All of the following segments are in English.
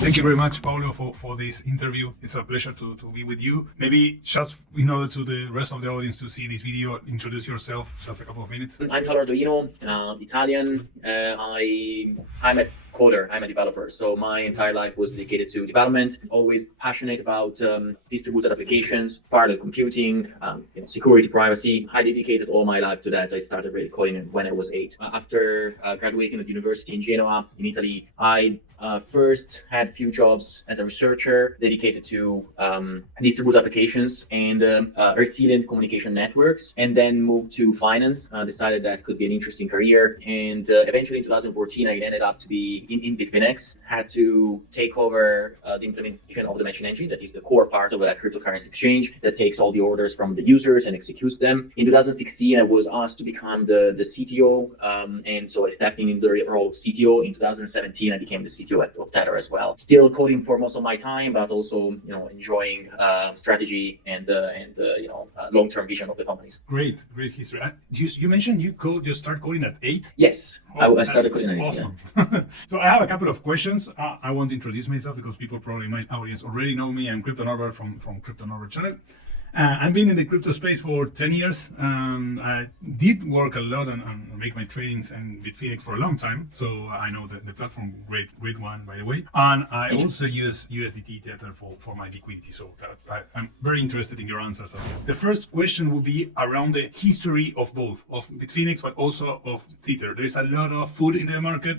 Thank you very much, Paolo, for this interview. It's a pleasure to be with you. Maybe just in order to the rest of the audience to see this video, introduce yourself, just a couple of minutes. I'm Paolo Ardoino, Italian. I'm a coder, I'm a developer. So my entire life was dedicated to development, always passionate about distributed applications, parallel computing, security, privacy. I dedicated all my life to that. I started really coding when I was 8. After graduating at university in Genoa, in Italy, I first had a few jobs as a researcher dedicated to distributed applications and resilient communication networks, and then moved to finance. Decided that could be an interesting career, and eventually in 2014 I ended up to be in Bitfinex. Had to take over the implementation of the mention engine, that is the core part of a cryptocurrency exchange that takes all the orders from the users and executes them. In 2016 I was asked to become the CTO, and so I stepped in the role of CTO. In 2017 I became the CTO of Tether as well. Still coding for most of my time, but also enjoying strategy and long-term vision of the companies. Great history. You mentioned you start coding at 8. Yes, I started coding at 8. Awesome. Yeah. So I have a couple of questions. I want to introduce myself because people probably in my audience already know me. I'm CriptoNorber from CriptoNorber channel. I've been in the crypto space for 10 years. I did work a lot and make my tradings in Bitfinex for a long time. So I know the platform, great one, by the way. And I also use USDT Tether for my liquidity. So I'm very interested in your answers. The first question will be around the history of both, of Bitfinex, but also of Tether. There's a lot of food in the market,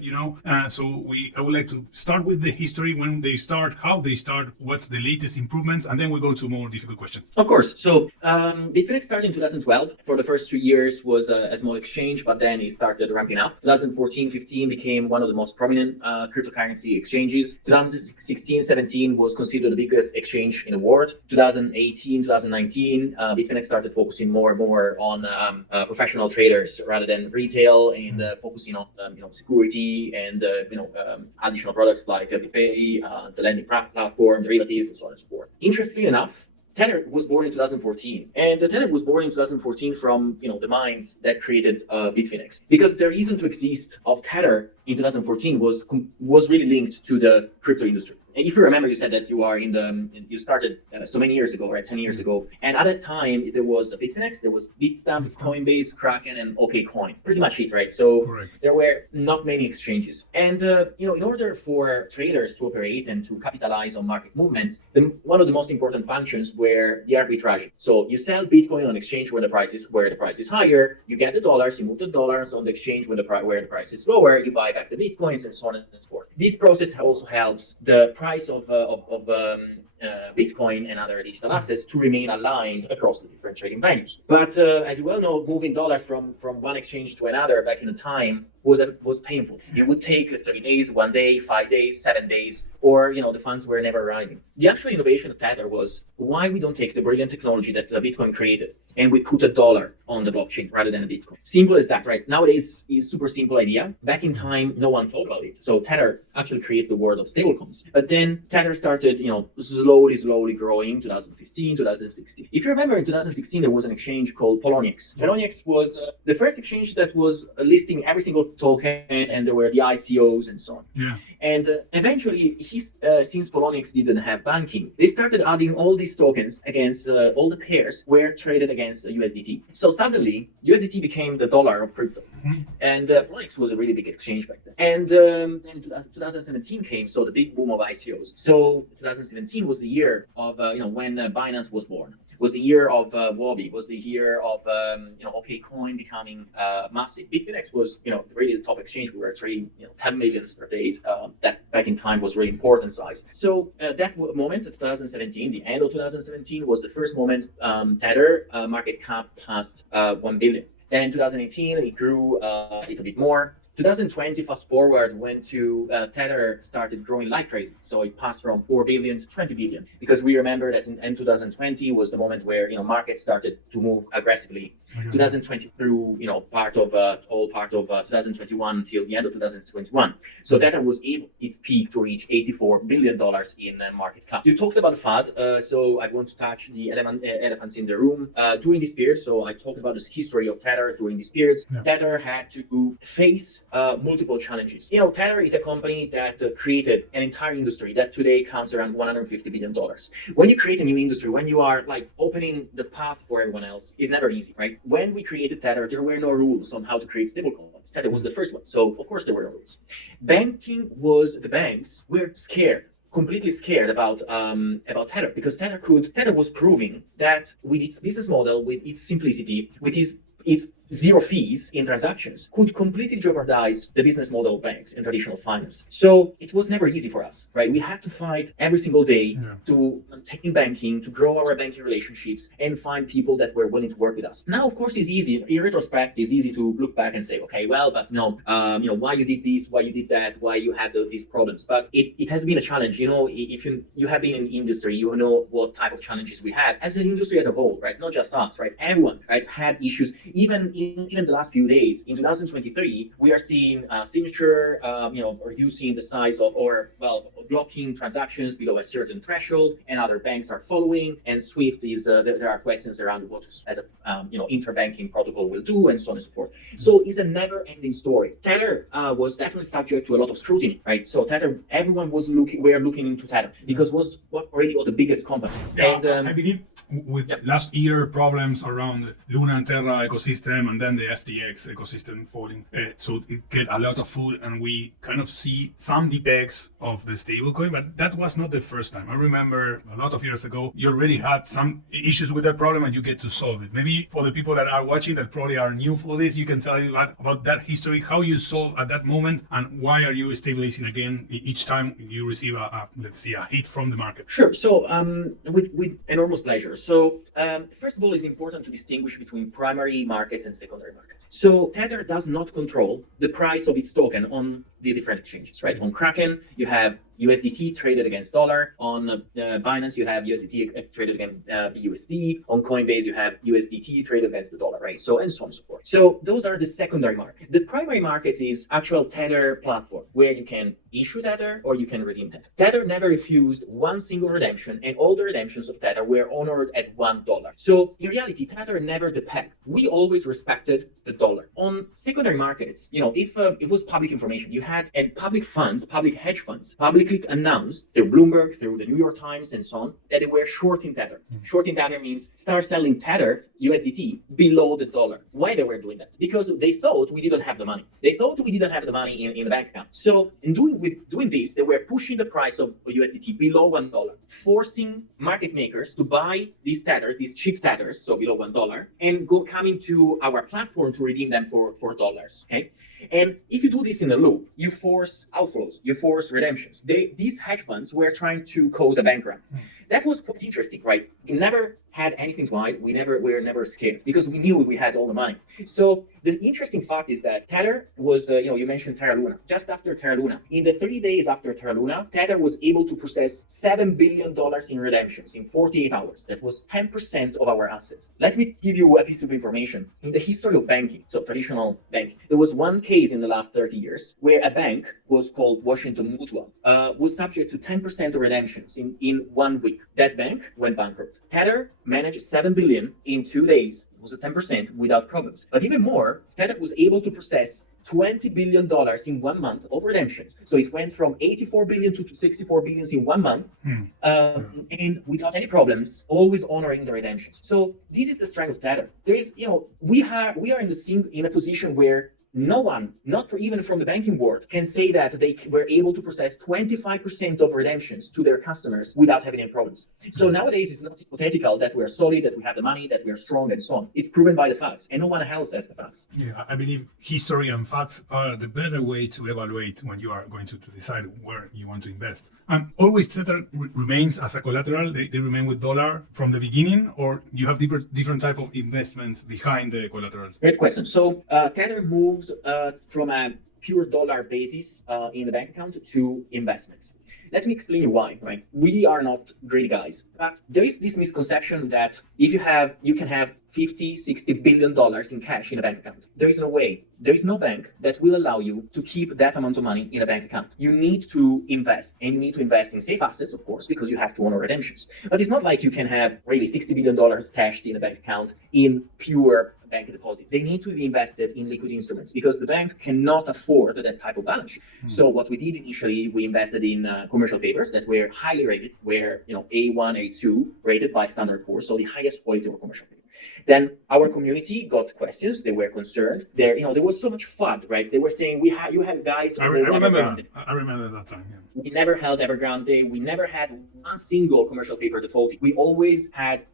so I would like to start with the history, when they start, how they start, what's the latest improvements, and then we go to more difficult questions. Of course. So Bitfinex started in 2012. For the first 2 years was a small exchange, but then it started ramping up. 2014-15 became one of the most prominent cryptocurrency exchanges. 2016-17 was considered the biggest exchange in the world. 2018-2019, Bitfinex started focusing more and more on professional traders rather than retail, and focusing on security and additional products like depeg, the lending platform, derivatives, and so on and so forth. Interestingly enough, Tether was born in 2014, and the Tether was born in 2014 from the minds that created Bitfinex, because the reason to exist of Tether in 2014 was really linked to the crypto industry. And if you remember, you said that you started so many years ago, right? 10 years ago. And at that time, there was Bitfinex, there was Bitstamp, Coinbase, Kraken, and OKCoin. Pretty much it, right? So Correct. There were not many exchanges. And, in order for traders to operate and to capitalize on market movements, one of the most important functions were the arbitrage. So you sell Bitcoin on exchange where the price is higher, you get the dollars, you move the dollars on the exchange where the price is lower, you buy back the Bitcoins, and so on and so forth. This process also helps the price of Bitcoin and other digital assets to remain aligned across the different trading venues. But as you well know, moving dollars from one exchange to another back in the time was painful. It would take 3 days, 1 day, 5 days, 7 days, or the funds were never arriving. The actual innovation of Tether was why we don't take the brilliant technology that Bitcoin created and we put a dollar on the blockchain rather than a Bitcoin. Simple as that, right? Nowadays, it's a super simple idea. Back in time, no one thought about it. So Tether actually created the world of stablecoins. But then Tether started, slowly growing, 2015, 2016. If you remember, in 2016, there was an exchange called Poloniex. Poloniex was the first exchange that was listing every single token, and there were the ICOs and so on. Yeah. And eventually, since Poloniex didn't have banking, they started adding all these tokens against all the pairs were traded against USDT. So suddenly, USDT became the dollar of crypto. Mm-hmm. And Poloniex was a really big exchange back then. And then 2017 came, so the big boom of ICOs. So 2017 was the year of when Binance was born. Was the year of Wabi, was the year of OKCoin becoming massive. Bitfinex was really the top exchange. We were trading 10 millions per day. That back in time was really important size. So that moment, 2017, the end of 2017, was the first moment Tether market cap passed 1 billion. Then in 2018 it grew a little bit more. 2020, fast forward, went to Tether started growing like crazy. So it passed from 4 billion to 20 billion, because we remember that in 2020 was the moment where markets started to move aggressively. 2020 through part of 2021 until the end of 2021. So Tether was able its peak to reach $84 billion in market cap. You talked about FUD, so I want to touch the elephants in the room during this period. So I talked about the history of Tether during this period. Yeah. Tether had to face multiple challenges. Tether is a company that created an entire industry that today counts around $150 billion. When you create a new industry, when you are like opening the path for everyone else, it's never easy, right? When we created Tether, there were no rules on how to create stablecoins. Tether was the first one, so of course there were no rules. The banks were scared, completely scared about Tether, because Tether was proving that with its business model, with its simplicity, with its zero fees in transactions, could completely jeopardize the business model of banks and traditional finance. So it was never easy for us, right? We had to fight every single day to maintain banking, to grow our banking relationships, and find people that were willing to work with us. Now, of course, it's easy. In retrospect, it's easy to look back and say, okay, well, but why you did this, why you did that, why you had these problems. But it has been a challenge. If you have been in the industry, you know what type of challenges we had as an industry as a whole, right? Not just us, right? Everyone, right, had issues. Even the last few days in 2023, we are seeing signature, reducing the size of, blocking transactions below a certain threshold, and other banks are following. And SWIFT is there are questions around what as a interbanking protocol will do, and so on and so forth. So it's a never-ending story. Tether was definitely subject to a lot of scrutiny, right? So Tether, everyone was looking into Tether because was already one of the biggest companies. Yeah, and I believe with last year problems around Luna and Terra ecosystem, and then the FTX ecosystem falling, so it get a lot of food, and we kind of see some depegs of the stablecoin, but that was not the first time. I remember a lot of years ago, you already had some issues with that problem, and you get to solve it. Maybe for the people that are watching that probably are new for this, you can tell you about that history, how you solve at that moment, and why are you stabilizing again each time you receive a hit from the market. Sure. So with enormous pleasure. So first of all, it's important to distinguish between primary markets and secondary markets. So Tether does not control the price of its token on the different exchanges, right? On Kraken, you have USDT traded against dollar. On Binance, you have USDT traded against BUSD. On Coinbase, you have USDT traded against the dollar, right? So, and so on and so forth. So those are the secondary market. The primary market is actual Tether platform, where you can issue Tether or you can redeem Tether. Tether never refused one single redemption, and all the redemptions of Tether were honored at $1. So in reality, Tether never depeg. We always respected the dollar. On secondary markets, if it was public information, you had public funds, public hedge funds, publicly announced through Bloomberg, through the New York Times, and so on, that they were shorting Tether. Shorting Tether means start selling Tether, USDT, below the dollar. Why they were doing that? Because they thought we didn't have the money. They thought we didn't have the money in the bank account. So in doing this, they were pushing the price of USDT below $1, forcing market makers to buy these Tethers, these cheap Tethers, so below $1, and coming to our platform to redeem them for dollars. Okay. And if you do this in a loop, you force outflows, you force redemptions. These hedge funds were trying to cause a bank run. That was quite interesting, right? We never had anything to hide. We were never scared because we knew we had all the money. So the interesting fact is that Tether was, you mentioned Terra Luna. Just after Terra Luna, in the 3 days after Terra Luna, Tether was able to process $7 billion in redemptions in 48 hours. That was 10% of our assets. Let me give you a piece of information. In the history of banking, so traditional banking, there was one case in the last 30 years where a bank was called Washington Mutual, was subject to 10% of redemptions in 1 week. That bank went bankrupt. Tether managed $7 billion in 2 days. It was a 10% without problems. But even more, Tether was able to process $20 billion in 1 month of redemptions. So it went from 84 billion to 64 billion in 1 month, and without any problems, always honoring the redemptions. So this is the strength of Tether. There is, we are in a position where no one, even from the banking world, can say that they were able to process 25% of redemptions to their customers without having any problems. So nowadays, it's not hypothetical that we're solid, that we have the money, that we are strong, and so on. It's proven by the facts, and no one else has the facts. Yeah, I believe history and facts are the better way to evaluate when you are going to decide where you want to invest. And always Tether remains as a collateral. They remain with dollar from the beginning, or you have different type of investments behind the collateral? Great question. So Tether moved from a pure dollar basis in the bank account to investments. Let me explain you why, right? We are not greedy guys, but there is this misconception that if you can have 50, 60 billion dollars in cash in a bank account. There is no way. There is no bank that will allow you to keep that amount of money in a bank account. You need to invest, and you need to invest in safe assets, of course, because you have to honor redemptions. But it's not like you can have really $60 billion cashed in a bank account in pure bank deposits. They need to be invested in liquid instruments because the bank cannot afford that type of balance sheet. So what we did initially, we invested in commercial papers that were highly rated, were A1, A2 rated by Standard & Poor's, so the highest quality of commercial paper. Then our community got questions. They were concerned. There was so much FUD, right? They were saying, you have guys. I remember that time. Yeah. We never held Evergrande. We never had one single commercial paper defaulting. We always had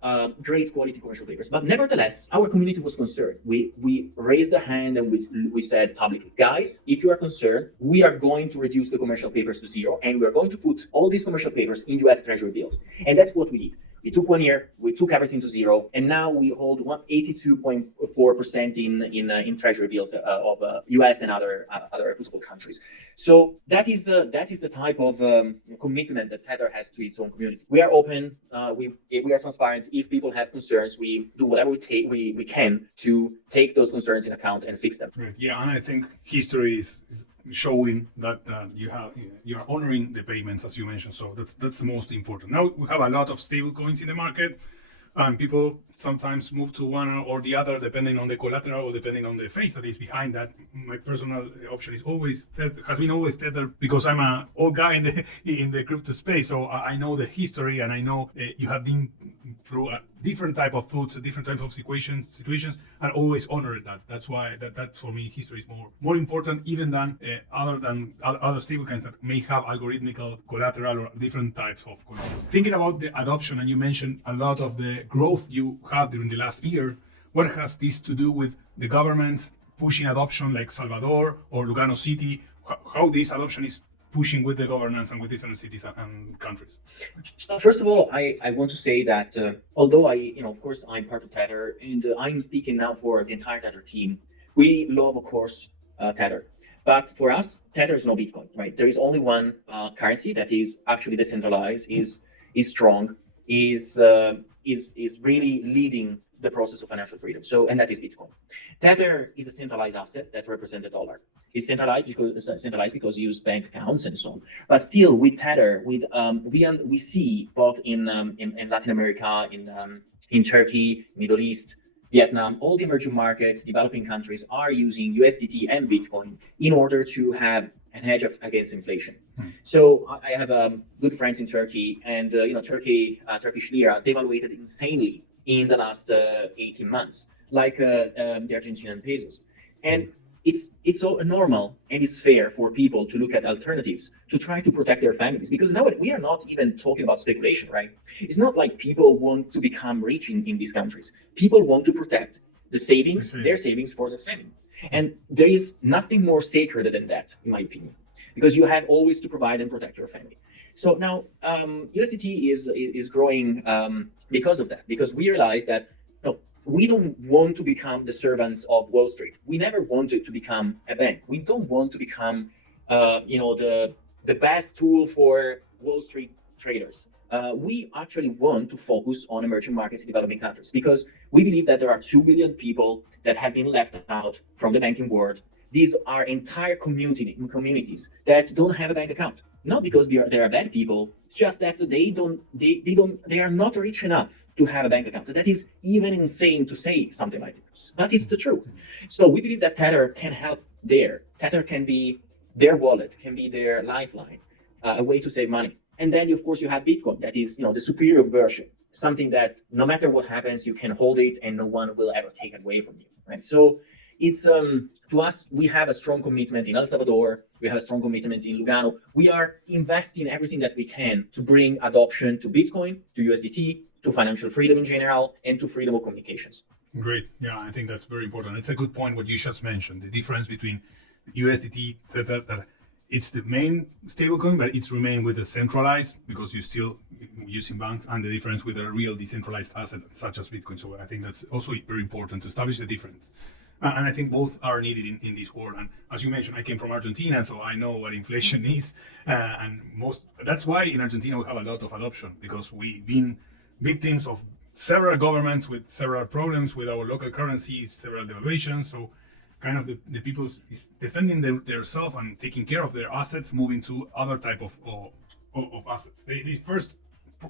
great quality commercial papers. But nevertheless, our community was concerned. We raised a hand and we said publicly, guys, if you are concerned, we are going to reduce the commercial papers to zero, and we are going to put all these commercial papers in US Treasury bills. And that's what we did. We took 1 year, we took everything to zero, and now we hold 82.4% in treasury bills of US and other reputable countries. So that is the type of commitment that Tether has to its own community. We are open, we are transparent. If people have concerns, we do whatever we can to take those concerns in account and fix them. Right. Yeah, and I think history is showing that you are honoring the payments, as you mentioned. So that's the most important. Now we have a lot of stable coins in the market, and people sometimes move to one or the other depending on the collateral or depending on the face that is behind that. My personal option is has been always Tether because I'm an old guy in the crypto space. So I know the history, and I know you have been through a different type of foods, different types of situations, and always honored that. That's why that for me history is more important even than other stablecoins that may have algorithmical collateral or different types of collateral. Thinking about the adoption, and you mentioned a lot of the growth you had during the last year. What has this to do with the governments pushing adoption, like Salvador or Lugano City? How this adoption is pushing with the governance and with different cities and countries? First of all, I want to say that although of course, I'm part of Tether, and I'm speaking now for the entire Tether team, we love, of course, Tether. But for us, Tether is no Bitcoin, right? There is only one currency that is actually decentralized, is strong, is really leading the process of financial freedom. So, and that is Bitcoin. Tether is a centralized asset that represents the dollar. It's centralized because you use bank accounts and so on. But still, with Tether, we see both in Latin America, in Turkey, Middle East, Vietnam, all the emerging markets, developing countries are using USDT and Bitcoin in order to have an hedge against inflation. So I have good friends in Turkey, and Turkish lira devaluated insanely in the last 18 months, like the Argentinian pesos. And it's so normal and it's fair for people to look at alternatives to try to protect their families, because now we are not even talking about speculation, right? It's not like people want to become rich in these countries. People want to protect their savings for their family. And there is nothing more sacred than that, in my opinion, because you have always to provide and protect your family. So now USDT is growing because of that, because we realize that we don't want to become the servants of Wall Street. We never wanted to become a bank. We don't want to become, the best tool for Wall Street traders. We actually want to focus on emerging markets in developing countries, because we believe that there are 2 billion people that have been left out from the banking world. These are entire communities that don't have a bank account. Not because they are bad people. It's just that they are not rich enough to have a bank account. That is even insane to say something like this, but it's the truth. So we believe that Tether can help there. Tether can be their wallet, can be their lifeline, a way to save money. And then, of course, you have Bitcoin, that is, the superior version, something that no matter what happens, you can hold it and no one will ever take it away from you, right? So it's, to us, we have a strong commitment in El Salvador. We have a strong commitment in Lugano. We are investing everything that we can to bring adoption to Bitcoin, to USDT, to financial freedom in general, and to freedom of communications. Great. Yeah, I think that's very important. It's a good point what you just mentioned, the difference between USDT, Tether, that it's the main stablecoin, but it's remained with a centralized, because you're still using banks, and the difference with a real decentralized asset such as Bitcoin. So I think that's also very important to establish the difference. And I think both are needed in this world. And as you mentioned, I came from Argentina, so I know what inflation is. That's why in Argentina we have a lot of adoption, because we've been victims of several governments with several problems with our local currencies, several devaluations. So kind of the people is defending themselves and taking care of their assets, moving to other type of assets. They first,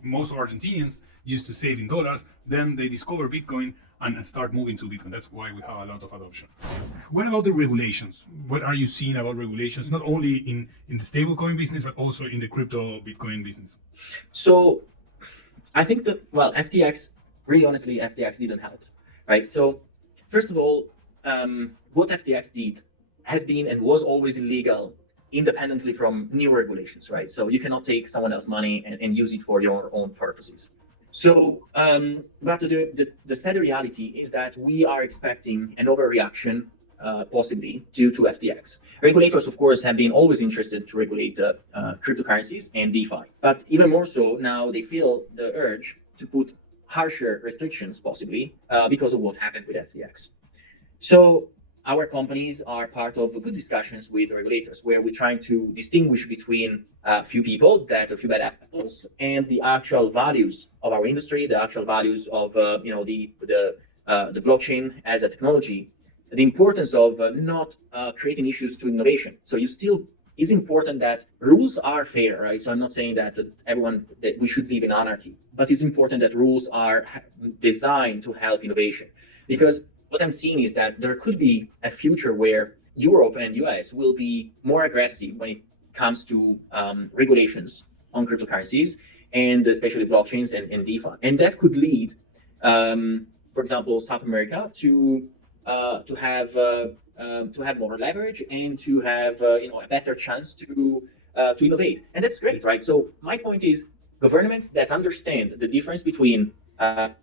most Argentinians used to save in dollars, then they discover Bitcoin and start moving to Bitcoin. That's why we have a lot of adoption. What about the regulations? What are you seeing about regulations, not only in the stablecoin business, but also in the crypto Bitcoin business? So I think that, well, FTX, really honestly, FTX didn't help, right? So first of all, what FTX did has been and was always illegal independently from new regulations, right? So you cannot take someone else's money and use it for your own purposes. So, but the sad reality is that we are expecting an overreaction, possibly due to FTX. Regulators, of course, have been always interested to regulate cryptocurrencies and DeFi, but even more so now they feel the urge to put harsher restrictions, possibly because of what happened with FTX. So our companies are part of good discussions with regulators where we're trying to distinguish between a few people, that a few bad apples, and the actual values of our industry, the actual values of the blockchain as a technology, the importance of not creating issues to innovation. So it's important that rules are fair, right? So I'm not saying that that we should live in anarchy, but it's important that rules are designed to help innovation, because what I'm seeing is that there could be a future where Europe and US will be more aggressive when it comes to regulations on cryptocurrencies and especially blockchains and DeFi. And that could lead, for example, South America to have more leverage and to have a better chance to innovate. And that's great, right? So my point is, governments that understand the difference between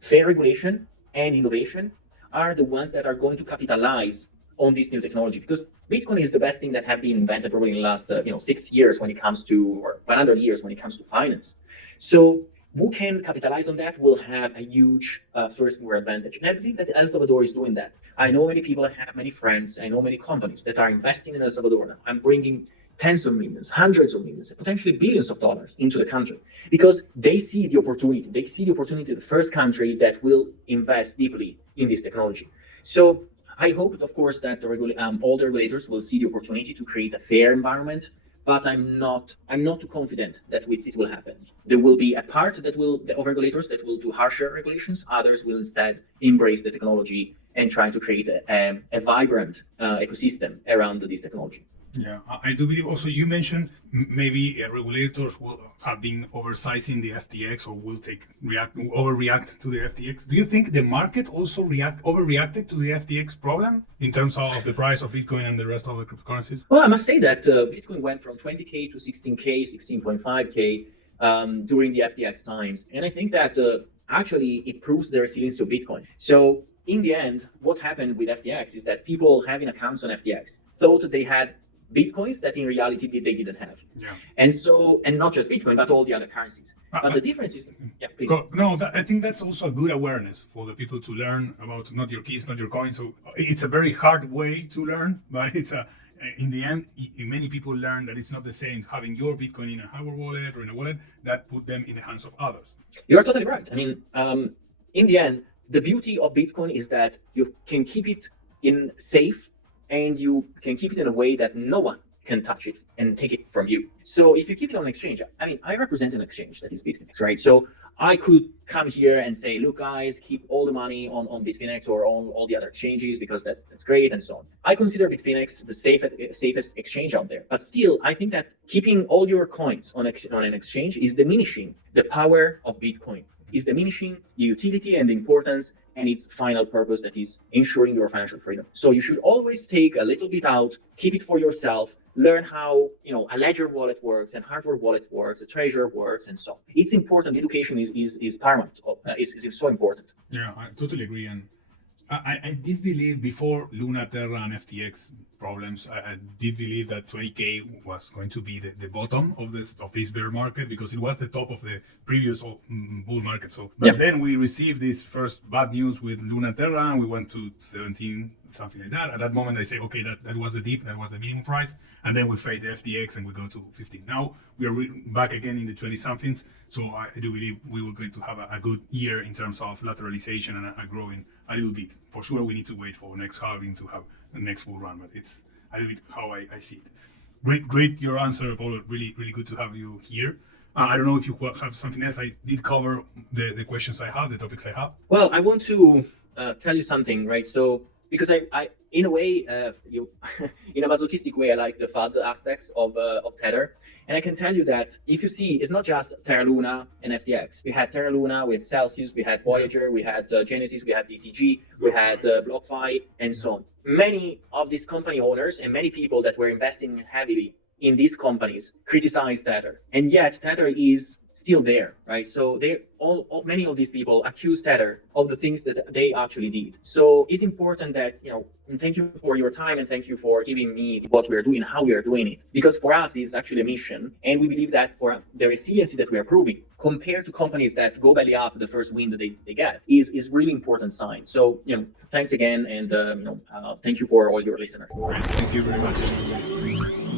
fair regulation and innovation are the ones that are going to capitalize on this new technology, because Bitcoin is the best thing that have been invented probably in the last 6 years when it comes to, or 100 years when it comes to finance. So who can capitalize on that will have a huge first mover advantage. And I believe that El Salvador is doing that. I know many people, I have many friends, I know many companies that are investing in El Salvador now. I'm bringing tens of millions, hundreds of millions, potentially billions of dollars into the country because they see the opportunity. They see the opportunity, the first country that will invest deeply in this technology. So I hope, of course, that all the regulators will see the opportunity to create a fair environment, but I'm not too confident that it will happen. There will be a part of regulators that will do harsher regulations. Others will instead embrace the technology and try to create a vibrant ecosystem around this technology. Yeah, I do believe also you mentioned maybe regulators will have been oversizing the FTX or will overreact to the FTX. Do you think the market also overreacted to the FTX problem in terms of the price of Bitcoin and the rest of the cryptocurrencies? Well, I must say that Bitcoin went from 20K to 16K, 16.5K during the FTX times. And I think that actually it proves the resilience of Bitcoin. So in the end, what happened with FTX is that people having accounts on FTX thought they had Bitcoins that in reality they didn't have. Yeah. And not just Bitcoin, but all the other currencies. But the difference is, yeah, please. I think that's also a good awareness for the people to learn about not your keys, not your coins. So it's a very hard way to learn, but it's in the end, many people learn that it's not the same having your Bitcoin in a hardware wallet or in a wallet that put them in the hands of others. You're totally right. I mean, in the end, the beauty of Bitcoin is that you can keep it in safe, and you can keep it in a way that no one can touch it and take it from you. So if you keep it on an exchange, I mean, I represent an exchange that is Bitfinex, right? So I could come here and say, look, guys, keep all the money on Bitfinex or on all the other exchanges because that's great and so on. I consider Bitfinex the safest exchange out there. But still, I think that keeping all your coins on an exchange is diminishing the power of Bitcoin, is diminishing the utility and the importance and its final purpose, that is ensuring your financial freedom. So you should always take a little bit out, keep it for yourself, learn how a ledger wallet works and hardware wallet works, a treasure works, and so on. It's important. Education is paramount. Is so important. Yeah, I totally agree. And I did believe before Luna, Terra, and FTX problems, I did believe that 20K was going to be the bottom of this bear market because it was the top of the previous bull market. So, but then we received this first bad news with Luna, Terra, and we went to 17 something like that. At that moment, I say, okay, that was the dip, that was the minimum price, and then we face the FTX and we go to 15. Now we are back again in the 20 somethings. So I do believe we will going to have a good year in terms of lateralization and a growing a little bit. For sure, we need to wait for next halving to have the next bull run, but it's a little bit how I see it. Great your answer, Paolo. Really good to have you here. I don't know if you have something else. I did cover the questions I have, the topics I have. Well, I want to tell you something, right? So, because I in a way, you, in a masochistic way, I like the FUD aspects of Tether. And I can tell you that if you see, it's not just Terra Luna and FTX. We had Terra Luna, we had Celsius, we had Voyager, we had Genesis, we had DCG, we had BlockFi, and so on. Many of these company owners and many people that were investing heavily in these companies criticize Tether, and yet Tether is still there, right? So they many of these people accuse Tether of the things that they actually did. So it's important that, you know, and thank you for your time and thank you for giving me what we're doing, how we are doing it, because for us it's actually a mission, and we believe that for the resiliency that we are proving compared to companies that go belly up the first wind that they get is really important sign. So, you know, thanks again, and thank you for all your listeners. Great. Thank you very much.